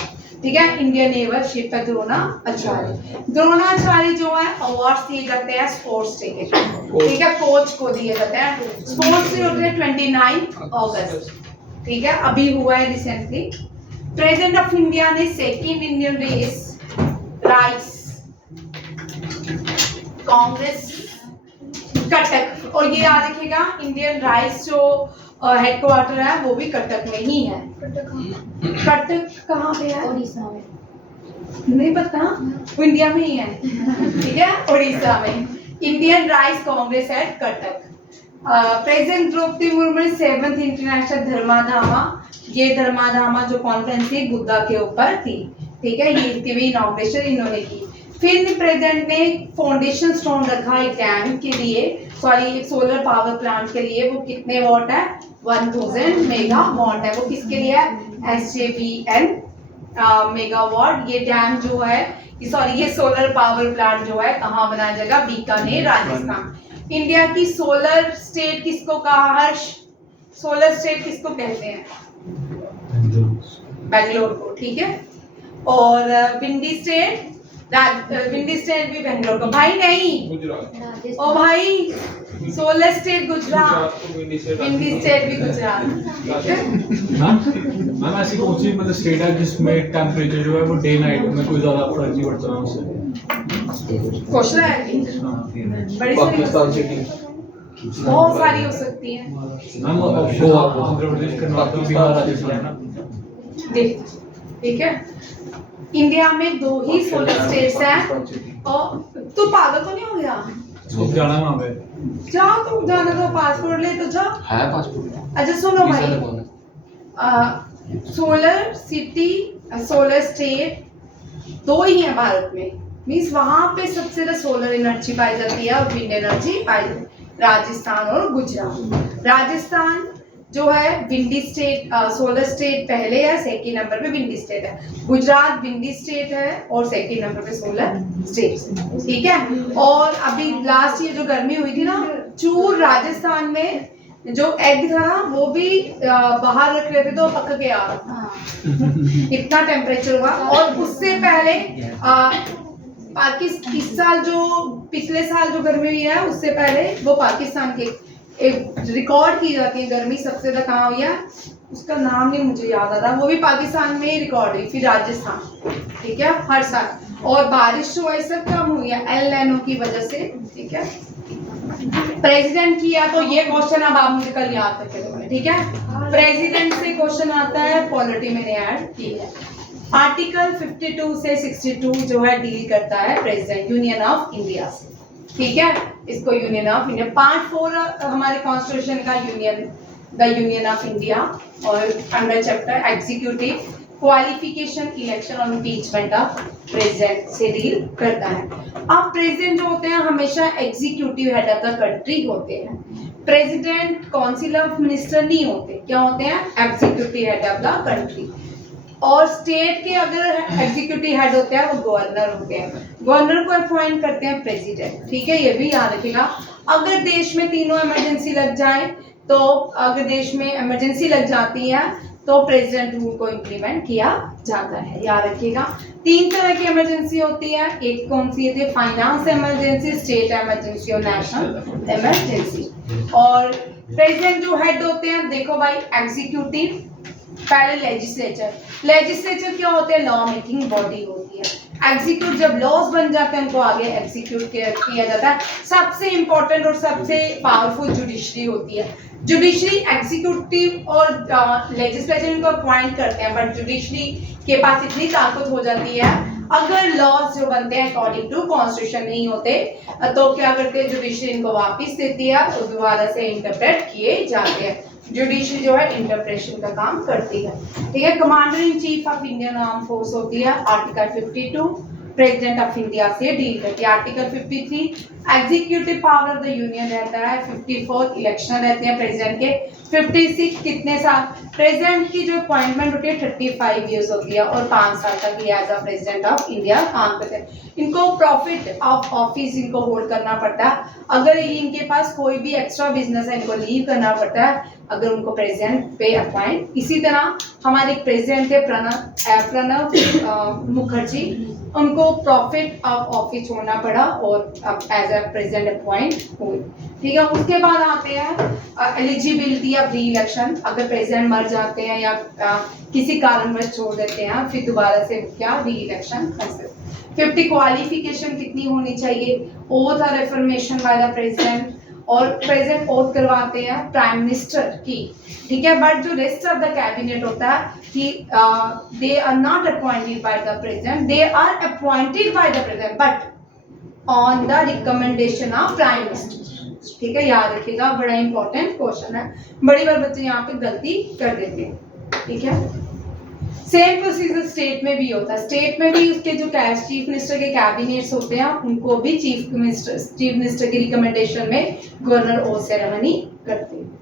ठीक है। इंडियन नेवल शिप है द्रोणाचार्य। द्रोणाचार्य जो है अवार्ड दिए जाते हैं स्पोर्ट्स डे के, ठीक है, कोच को दिए जाते हैं। स्पोर्ट्स डे होते हैं 29 अगस्त, ठीक है, अभी हुआ है रिसेंटली। प्रेसिडेंट ऑफ इंडिया ने second Indian rice Congress Cuttack और ये याद रखिएगा इंडियन राइस जो हेडक्वार्टर है वो भी कटक में ही है। कटक कहाँ पे है? उड़ीसा में। नहीं पता, वो इंडिया में ही है। ठीक है, उड़ीसा में। इंडियन राइस कांग्रेस है Cuttack. President Droupadi Murmu 7th international Dharmadhamma, ये धर्माधामा जो कॉन्फ्रेंस थी बुद्धा के ऊपर थी। ठीक है, ये इसकी भी इनॉग्रेशन इन्होंने की। फिर प्रेसिडेंट ने फाउंडेशन स्टोन रखा एक डैम के लिए, सॉरी एक सोलर पावर प्लांट के लिए। वो कितने वॉट है? 1000 मेगावाट है। वो किसके लिए है? SJVN megawatt. ये डैम जो है, सॉरी ये सोलर पावर प्लांट जो है कहाँ बनाया जाएगा? बीकानेर, राजस्थान। इंडिया की सोलर स्टेट किसको कहा हर्ष? सोलर स्टेट किसको कहते हैं? बेंगलोर को। ठीक है, और विंडी स्टेट, विंडी स्टेट भी बेंगलोर को। भाई नहीं, गुजरात। ओ भाई solar state Gujarat, windy state भी गुजरात। ठीक है, हाँ मैम ऐसी कौन सी मतलब स्टेट है जिसमें टेम्परेचर जो है वो डे नाइट में कोई ज्यादा फर्क नहीं पड़ता उससे? क्वेश्चन है हाँ बड़ी सारी पाकिस्तान सिटी। बहुत सारी हो सकती है। मैम ऑप्शन आंध्र प्रदेश, कर्नाटक, बिहार, राजस्थान ना। देख, ठीक है, इंडिया में 2 ही सोलर स्टेट्स हैं। और तू पागल तो नहीं हो गया? तो जाना वहाँ पे। जा, तू जाना तो पासपोर्ट ले तो जा। है पासपोर्ट। अच्छा सुनो भाई, सोलर सिटी, सोलर स्टेट 2 ही है भारत में। मीन्स वहां पे सबसे ज्यादा सोलर एनर्जी पाई जाती है और विंड एनर्जी पाई जाती है, राजस्थान और गुजरात। राजस्थान जो है विंडी स्टेट, सोलर स्टेट पहले है, सेकंड नंबर पे विंडी स्टेट है। गुजरात विंडी स्टेट है और सेकंड नंबर पे सोलर स्टेट। ठीक है, और अभी लास्ट ये जो गर्मी हुई थी ना, चूर राजस्थान में जो एग था ना वो भी बाहर रख रहे थे तो पक गया। इतना टेम्परेचर हुआ। और उससे पहले पाकिस्तान इस साल जो पिछले साल जो गर्मी हुई है उससे पहले वो पाकिस्तान के एक रिकॉर्ड की जाती है गर्मी सबसे ज्यादा कहाँ हुई है, उसका नाम नहीं मुझे याद आ रहा, वो भी पाकिस्तान में ही रिकॉर्ड हुई, फिर राजस्थान। ठीक है, हर साल। और बारिश जो है सब कम हुई है एल नैनो की वजह से। ठीक है, प्रेसिडेंट किया तो ये क्वेश्चन अब आप मुझे कल याद करके दोगे। ठीक है, प्रेसिडेंट से क्वेश्चन आता है, पॉलिटी मैंने ऐड की है। आर्टिकल 52 से 62 जो है डील करता है प्रेसिडेंट यूनियन ऑफ इंडिया से। ठीक है, इसको यूनियन ऑफ इंडिया पार्ट 4 हमारे कॉन्स्टिट्यूशन का union, the union of India, और under chapter executive qualification, election और इम्पीचमेंट ऑफ प्रेसिडेंट से डील करता है। अब प्रेसिडेंट जो होते हैं हमेशा executive head of the country होते हैं। प्रेसिडेंट काउंसिल ऑफ मिनिस्टर नहीं होते, क्या होते हैं? Executive head of the country. और स्टेट के अगर एग्जीक्यूटिव हेड होते हैं वो गवर्नर होते हैं, गवर्नर को अपॉइंट करते हैं प्रेसिडेंट। ठीक है, ये भी याद रखिएगा। अगर देश में तीनों इमरजेंसी लग जाए तो अगर देश में इमरजेंसी लग जाती है तो प्रेसिडेंट रूल को इम्प्लीमेंट किया जाता है, याद रखिएगा। 3 तरह की इमरजेंसी होती है, एक कौन सी है? फाइनेंस इमरजेंसी, स्टेट इमरजेंसी और नेशनल इमरजेंसी। और प्रेसिडेंट जो हेड होते हैं, देखो भाई, एग्जीक्यूटिव, पहले लेजिस्लेचर। लेजिस्लेचर क्या होते हैं? लॉ मेकिंग बॉडी होती है। एग्जीक्यूट जब लॉज बन जाते हैं उनको आगे एग्जीक्यूट किया जाता है। सबसे इंपॉर्टेंट और सबसे पावरफुल जुडिशरी होती है। जुडिशरी, एग्जीक्यूटिव और लेजिस्लेचर इनको अपॉइंट करते हैं, बट जुडिशरी के पास इतनी ताकत हो जाती है अगर लॉज जो बनते हैं अकॉर्डिंग टू कॉन्स्टिट्यूशन नहीं होते तो क्या करते हैं? जुडिशरी इनको वापस देती है और दोबारा से इंटरप्रेट किए जाते हैं। जुडिशरी जो है इंटरप्रेशन का काम करती है। ठीक है, commander in chief of Indian arm force होती है, आर्टिकल 52 प्रेसिडेंट ऑफ इंडिया से डील करती है। Article 53 executive power of the union रहता है। 54 इलेक्शन रहते हैं प्रेसिडेंट के। 56 कितने साल? प्रेसिडेंट की जो अपॉइंटमेंट होती है 35 ईयर्स होती है और 5 साल तक ये as a president of India काम करते हैं। इनको प्रॉफिट ऑफ ऑफिस इनको होल्ड करना पड़ता है। अगर इनके पास कोई भी एक्स्ट्रा बिजनेस है इनको लीव करना पड़ता है अगर उनको प्रेसिडेंट पे अपॉइंट। इसी तरह हमारे प्रेसिडेंट थे प्रणब मुखर्जी, उनको प्रॉफिट ऑफ ऑफिस छोड़ना पड़ा और एज अ प्रेसिडेंट अपॉइंट हुए। ठीक है, उसके बाद आते हैं एलिजिबिलिटी ऑफ री इलेक्शन। अगर प्रेसिडेंट मर जाते हैं या किसी कारणवश छोड़ देते हैं फिर दोबारा से क्या री इलेक्शन कर सकते। 50 क्वालिफिकेशन कितनी होनी चाहिए? ओथ और रेफर्मेशन बाय द प्रेसिडेंट, और प्रेजेंट ओथ करवाते हैं प्राइम मिनिस्टर की, ठीक है। बट जो रेस्ट ऑफ द कैबिनेट होता है कि they are not appointed by the president, they are appointed by the president but on the recommendation of prime minister, ठीक है। याद रखिएगा, बड़ा इंपॉर्टेंट क्वेश्चन है, बड़ी बार बच्चे यहाँ पे गलती कर देते हैं, ठीक है। सेम प्रोसीजर स्टेट में भी होता है। स्टेट में भी उसके जो चीफ मिनिस्टर के कैबिनेट्स होते हैं उनको भी चीफ मिनिस्टर की रिकमेंडेशन में गवर्नर ओथ सेरेमनी करते हैं।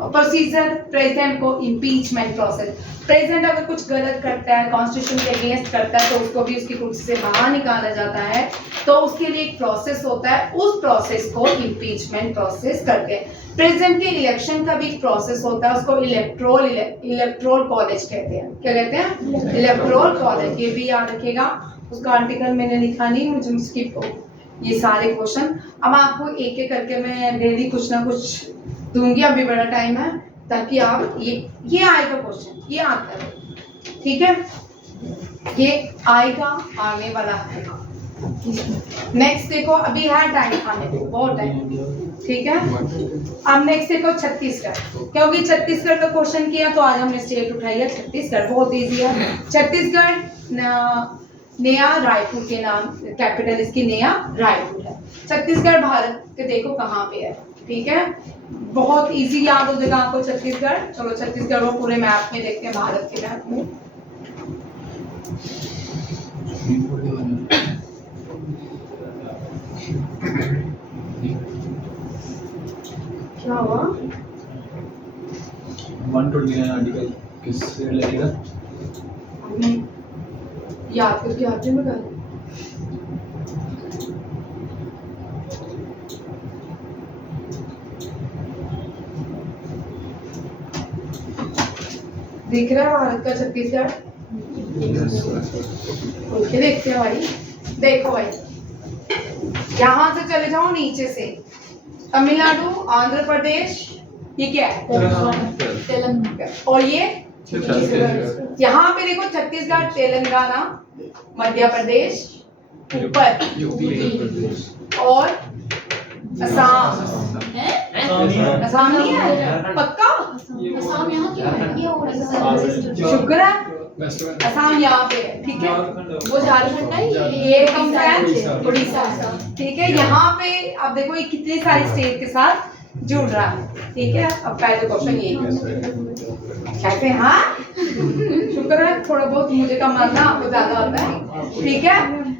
प्रोसीजर, प्रेसिडेंट को इम्पीचमेंट प्रोसेस, प्रेसिडेंट अगर कुछ गलत करता है, कॉन्स्टिट्यूशन के अगेंस्ट करता है, तो उसको भी उसकी कुर्सी से बाहर निकाला जाता है, तो उसके लिए एक प्रोसेस होता है, उस प्रोसेस को इम्पीचमेंट प्रोसेस करते हैं। प्रेसिडेंट के इलेक्शन का भी एक प्रोसेस होता है, उसको इलेक्टोरल कॉलेज कहते हैं। क्या कहते हैं? Electoral college. ये भी याद रखिएगा, उसका आर्टिकल मैंने लिखा नहीं, मुझे स्किप हो ये सारे क्वेश्चन। अब आपको एक एक करके मैं डेली कुछ ना कुछ दूंगी, अभी बड़ा टाइम है, ताकि आप ये आएगा क्वेश्चन, ये आता है, ठीक है, ये आएगा, आने वाला है। नेक्स्ट देखो, अभी है टाइम खाने को, बहुत टाइम, ठीक है। अब नेक्स्ट देखो छत्तीसगढ़, क्योंकि छत्तीसगढ़ का क्वेश्चन किया तो आज हमने स्टेट उठाई है छत्तीसगढ़, बहुत इजी है। छत्तीसगढ़ नया रायपुर के नाम, कैपिटल इसकी नया रायपुर है। छत्तीसगढ़ भारत के देखो कहाँ पे है, ठीक है, बहुत इजी याद हो जाएगा आपको छत्तीसगढ़। चलो छत्तीसगढ़ वो पूरे मैप में देखते हैं, भारत के मैप में। क्या हुआ? 129 आर्टिकल किससे लगेगा? याद करके आते में कर दिख रहा है भारत का छत्तीसगढ़? ओके, देखते हैं भाई, देखो भाई, यहाँ से चले जाओ नीचे से, तमिलनाडु, आंध्र प्रदेश, ये क्या है? तेलंगाना। और ये यहाँ पे देखो छत्तीसगढ़, तेलंगाना, मध्य प्रदेश, ऊपर और असम। असम नहीं है? पक्का? असम यहाँ क्यों है? ये हो रहा है। शुक्र है, असम यहाँ पे है, ठीक है। वो झारखंड है, ये कौन सा है? उड़ीसा, ठीक है। यहाँ पे अब देखो ये कितनी सारी स्टेट के साथ जुड़ रहा है, ठीक है। अब पहले क्वेश्चन यही कहते हैं, हाँ शुक्र है, थोड़ा बहुत मुझे कम आता है, आपको ज्यादा आता है, ठीक है।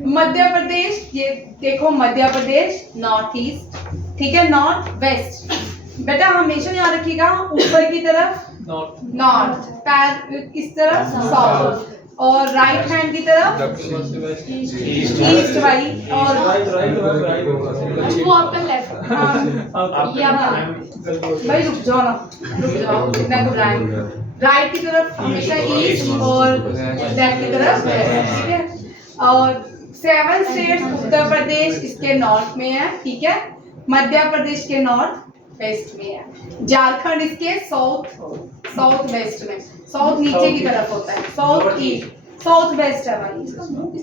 मध्य प्रदेश, ये देखो मध्य प्रदेश नॉर्थ ईस्ट, ठीक है, नॉर्थ वेस्ट। बेटा हमेशा याद रखिएगा, ऊपर की तरफ नॉर्थ, पैर इस तरफ साउथ, और राइट हैंड की तरफ ईस्ट भाई, और वो आपका लेफ्ट। ये आपका भाई रुक जाओ ना, रुक जाओ, इतना घबराए। राइट की तरफ हमेशा ईस्ट और लेफ्ट की तरफ वेस्ट, ठीक है। और 7 स्टेट्स, उत्तर प्रदेश इसके नॉर्थ में है, ठीक है, मध्य प्रदेश के नॉर्थ वेस्ट में है, झारखंड इसके साउथ वेस्ट में, साउथ नीचे की तरफ होता है, साउथ ईस्ट, साउथ वेस्ट है भाई,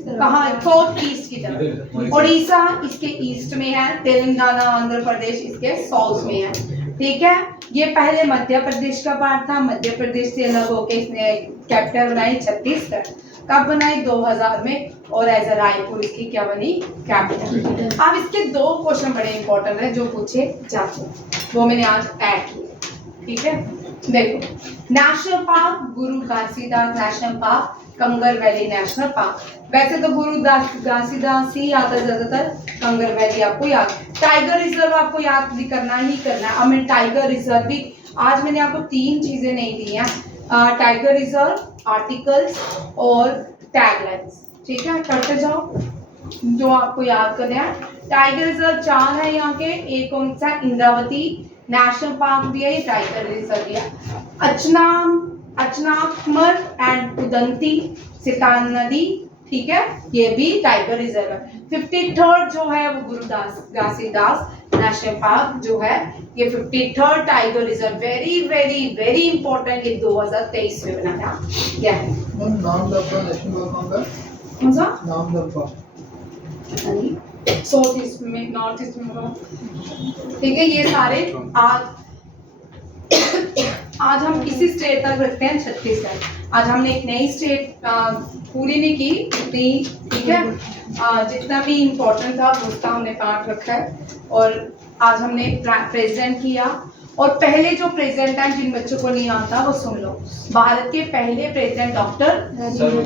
कहाँ? साउथ ईस्ट की तरफ। उड़ीसा इसके ईस्ट में है, तेलंगाना, आंध्र प्रदेश इसके साउथ में है, ठीक है। ये पहले मध्य प्रदेश का पार्ट था, मध्य प्रदेश से अलग होकर इसने कैपिटल बनाई छत्तीसगढ़। कब बनाई? 2000 में, और एज अ रायपुर इसकी क्या बनी? कैपिटल। अब इसके 2 क्वेश्चन बड़े इंपॉर्टेंट है जो पूछे जाते हैं, वो मैंने आज ऐड किए, ठीक है। देखो, नेशनल पार्क गुरु Ghasidas national park, Kanger valley national park. वैसे तो गुरु घासीदास ही आता है ज्यादातर, कंगर वैली आपको याद। टाइगर रिजर्व आपको याद भी करना ही करना है। अब मैं टाइगर रिजर्व भी, आज मैंने आपको 3 चीजें नहीं दी हैं, टाइगर रिजर्व, आर्टिकल्स और टैगलाइंस, ठीक है, करते जाओ जो आपको याद करना है। टाइगर रिजर्व 4 है यहाँ के, एक कौन सा? इंद्रावती नेशनल पार्क भी है, ये टाइगर रिजर्व भी है। अचनाकमर एंड उदंती सितान नदी, ठीक है, ये भी टाइगर रिजर्व है। 53rd जो है वो गुरु घासीदास नेशनल पार्क जो है, ये 53rd tiger reserve, very very very important, ये 2023 में बनाया गया है। नाम दरबार नेशनल पार्क कौन सा? कौन सा नाम दरबार पता नहीं, साउथ ईस्ट में, नॉर्थ ईस्ट में होगा, ठीक है। ये सारे आज हम इसी स्टेट तक रखते हैं, छत्तीसगढ़। आज हमने एक नई स्टेट पूरी नहीं की इतनी, ठीक है। जितना भी इम्पोर्टेंट था उसका हमने पार्ट रखा है, और आज हमने प्रेजेंट किया। और पहले जो प्रेजेंट है, जिन बच्चों को नहीं आता वो सुन लो। भारत के पहले प्रेजेंट डॉक्टर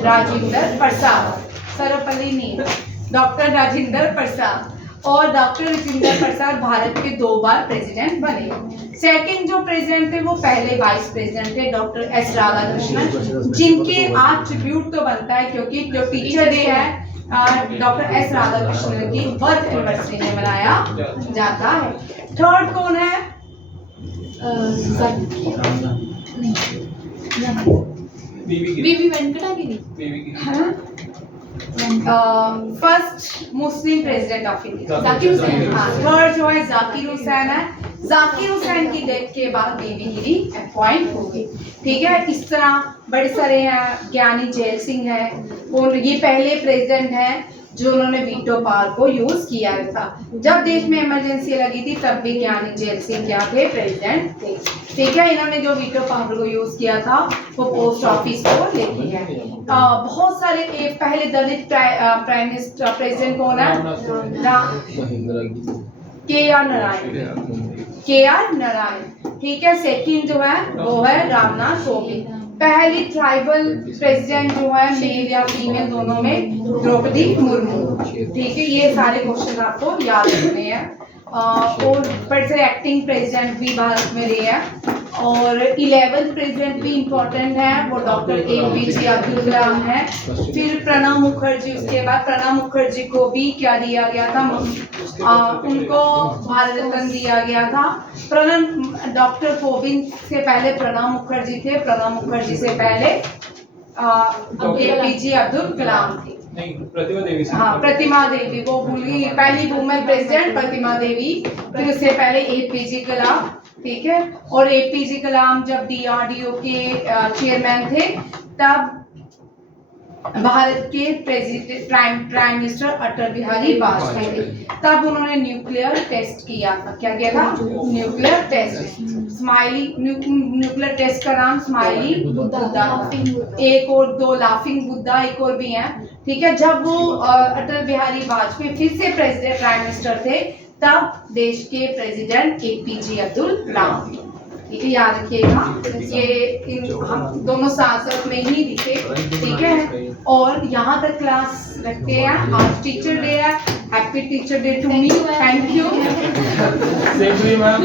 राजेंद्र प्रसाद, सर्वपल्ली नहीं है, डॉक्टर राजेंद्र प्रसाद। और डॉक्टर राजेंद्र प्रसाद भारत के 2 बार प्रेसिडेंट बने। सेकंड जो प्रेसिडेंट थे वो पहले वाइस प्रेसिडेंट थे, डॉक्टर एस राधाकृष्णन, जिनके आज ट्रिब्यूट तो बनता है, क्योंकि जो टीचर डे है डॉक्टर एस राधाकृष्णन की बर्थ एनिवर्सरी में मनाया जाता है। थर्ड कौन है? V V Venkatagiri. First Muslim president of India Zakir Hussain. हाँ, थर्ड जो है जाकिर हुसैन है। जाकिर हुसैन की डेथ के बाद बीबी गिरी अपॉइंट हो गई, ठीक है। इस तरह बड़े सारे हैं, ज्ञानी जैल सिंह है, और ये पहले प्रेसिडेंट हैं जो उन्होंने वीटो पावर को यूज किया था। जब देश में इमरजेंसी लगी थी तब भी ज्ञानी जैल सिंह क्या थे? प्रेसिडेंट थे, ठीक है। इन्होंने जो वीटो पावर को यूज किया था वो पोस्ट ऑफिस को लेके है। बहुत सारे पहले दलित प्राइम मिनिस्टर प्रेसिडेंट कौन है? के.आर. नारायण, ठीक है। सेकंड जो है वो है रामनाथ कोविंद। पहली ट्राइबल प्रेसिडेंट जो है मेल या फीमेल दोनों में द्रौपदी मुर्मू, ठीक है। ये सारे क्वेश्चन आपको याद रखने हैं। और बड़े से एक्टिंग प्रेसिडेंट भी भारत में रहे हैं। और 11th प्रेसिडेंट भी इम्पोर्टेंट है, वो डॉक्टर APJ अब्दुल कलाम है। फिर प्रणब मुखर्जी, उसके बाद प्रणब मुखर्जी को भी क्या दिया गया था? उनको भारत रत्न दिया गया था। डॉक्टर कोविंद से पहले प्रणब मुखर्जी थे, प्रणब मुखर्जी से पहले APJ अब्दुल कलाम थे। नहीं, प्रतिमा देवी से। हाँ, प्रतिमा देवी, वो भूल गई, पहली वुमेन प्रेसिडेंट प्रतिमा देवी, फिर उससे पहले APJ कलाम, ठीक है। और APJ कलाम जब DRDO के चेयरमैन थे, तब भारत के प्राइम मिनिस्टर अटल बिहारी वाजपेयी थे। तब उन्होंने न्यूक्लियर टेस्ट किया था। क्या किया था? Nuclear test. Smiley nuclear test का नाम स्माइली बुद्धा। एक और 2 लाफिंग बुद्धा एक और भी हैं, ठीक है। जब वो अटल बिहारी वाजपेयी फिर से प्राइम मिनिस्टर थे, तब देश के प्रेसिडेंट APJ अब्दुल कलाम, ठीक है। याद रखिएगा, ये हम दोनों साथ में ही दिखे, ठीक है। और यहाँ तक क्लास रखते हैं। आज टीचर डे है, happy teacher day to me, thank you. Same to you ma'am.